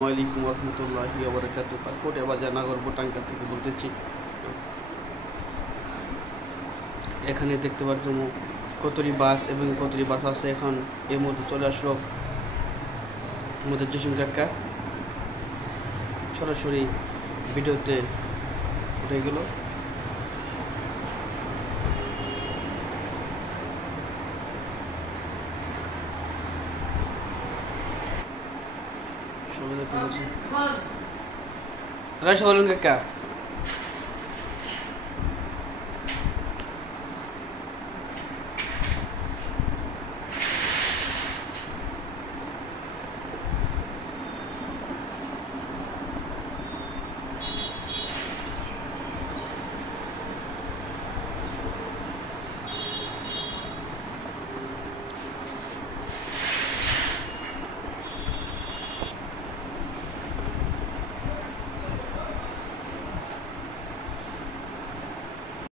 আসসালামু আলাইকুম রহমতুল্লাহি ওয়া বারাকাতুহু। পাকুড়িয়া বাজার নাগরপুর টাঙ্কা থেকে বলতেছি। এখানে দেখতে পাচ্ছেন কতরি বাস এবং কতরি বাস আছে। এখন এই মুহূর্তে চলে আসলো আমাদের জসিম কাকা, সরাসরি ভিডিওতে উঠে গেল। সবাই দেখতে পাচ্ছেন, বলেন কাকা।